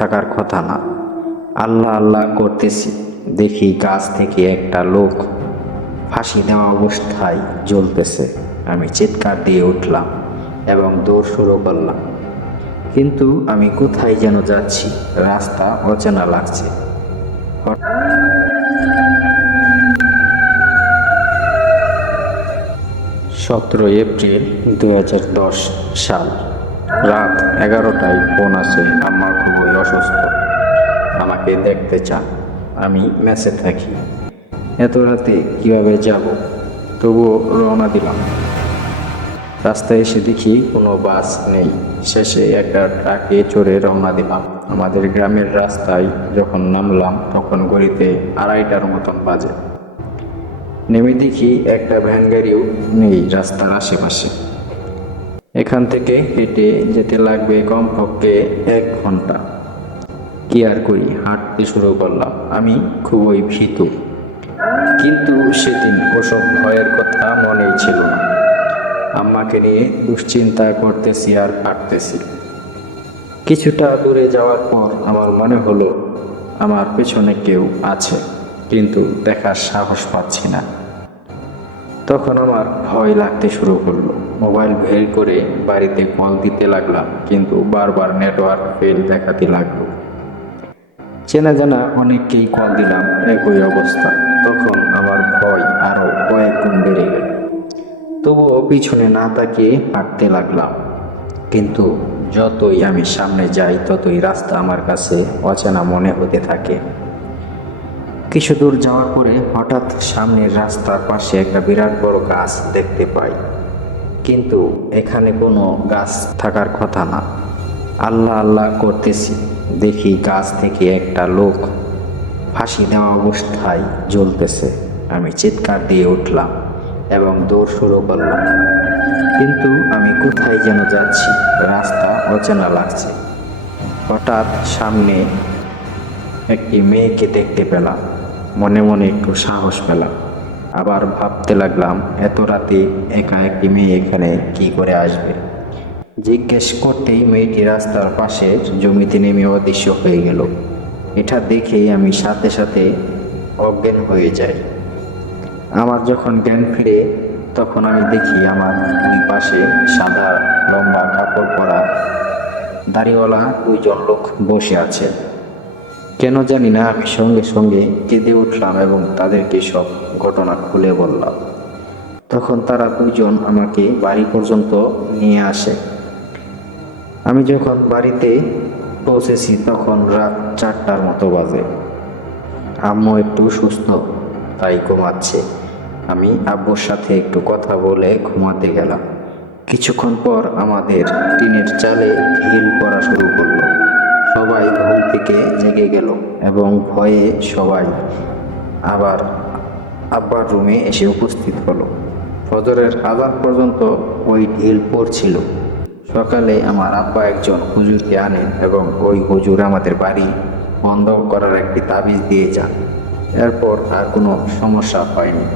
থাকার কথা না। আল্লাহ আল্লাহ করতেছি, দেখি গাছ থেকে একটা লোক ফাঁসি দেওয়া অবস্থায় জ্বলতেছে। আমি চিৎকার দিয়ে উঠলাম এবং দৌড় শুরু করলাম, কিন্তু আমি কোথায় যেন যাচ্ছি, রাস্তা অচেনা লাগছে। 17 এপ্রিল 2010 সাল, রাত 11টায় ফোন আসে। আম্মা খুবই অসুস্থ, আমাকে দেখতে চান। আমি মেসে থাকি। এত রাতে কিভাবে যাব? তবুও রওনা দিলাম। রাস্তায় এসে দেখি কোনো বাস নেই। শেষে একটা ট্রাকে চড়ে রওনা দিলাম। আমাদের গ্রামের রাস্তায় যখন নামলাম তখন ঘড়িতে 2:30টার মতন বাজে। নেমে দেখি একটা ভ্যান গাড়িও নেই রাস্তার আশেপাশে। এখান থেকে হেঁটে যেতে লাগবে কমপক্ষে 1 ঘন্টা। কি আর করি, হাঁটতে শুরু করলাম। আমি খুবই ভীত, কিন্তু সেদিন ওসব ভয়ের কথা মনেই ছিল না। আম্মাকে নিয়ে দুশ্চিন্তা করতেছি আর হাঁটতেছি। কিছুটা দূরে যাওয়ার পর আমার মনে হলো আমার পেছনে কেউ আছে, কিন্তু দেখার সাহস পাচ্ছি না। তখন আমার ভয় লাগতে শুরু করলো। মোবাইল বের করে বাড়িতে কল দিতে লাগলাম, কিন্তু বারবার নেটওয়ার্ক ফেল দেখাতে লাগলো। চেনা জানা অনেককেই কল দিলাম, একই অবস্থা। তখন আমার ভয় আরো কয়েক গুণ বেড়ে গেল। তবুও পিছনে না তাকিয়ে হাঁটতে লাগলাম, কিন্তু যতই আমি সামনে যাই ততই রাস্তা আমার কাছে অচেনা মনে হতে থাকে। কিছু দূর যাওয়ার পরে হঠাৎ সামনের রাস্তার পাশে একটা বিরাট বড় গাছ দেখতে পাই, কিন্তু এখানে কোনো গাছ থাকার কথা না। আল্লাহ আল্লাহ করতেছি, দেখি গাছ থেকে একটা লোক ফাঁসি দেওয়া অবস্থায় জ্বলতেছে। আমি চিৎকার দিয়ে উঠলাম এবং দৌড় শুরু করলাম, কিন্তু আমি কোথায় যেন যাচ্ছি, রাস্তা অচেনা লাগছে। হঠাৎ সামনে একটি মেয়েকে দেখতে পেলাম। মনে মনে একটু সাহস পেলাম। আবার ভাবতে লাগলাম, এত রাতে একা একটি মেয়ে এখানে কি করে আসবে। জিজ্ঞেস করতেই মেয়েটি রাস্তার পাশে জমিতে নেমে অদৃশ্য হয়ে গেল। এটা দেখেই আমি সাথে সাথে অজ্ঞান হয়ে যাই। আমার যখন জ্ঞান ফিরে তখন আমি দেখি আমার দুই পাশে সাদা লম্বা কাপড় পরা দাড়িওয়ালা 2জন লোক বসে আছে। কেন জানি না আমি সঙ্গে সঙ্গে কেঁদে উঠলাম এবং তাদেরকে সব ঘটনা খুলে বললাম। তখন তারা 2জন আমাকে বাড়ি পর্যন্ত নিয়ে আসে। আমি যখন বাড়িতে পৌঁছেছি তখন রাত 4টার মতো বাজে। আম্মু একটু সুস্থ, তাই ঘুমাচ্ছে। আমি আব্বুর সাথে একটু কথা বলে ঘুমাতে গেলাম। কিছুক্ষণ পর আমাদের টিনের চালে ঢিল পড়া শুরু করলো। সবাই ঘুম থেকে জেগে গেল এবং ভয়ে সবাই আবার আব্বার রুমে এসে উপস্থিত হলো। ফজরের আজান পর্যন্ত ওই ঢিল পড়ছিল। সকালে আমার আব্বা একজন হুজুরকে আনেন এবং ওই হুজুর আমাদের বাড়ি বন্ধ করার একটি তাবিজ দিয়ে যান। এরপর আর কোনো সমস্যা হয়নি।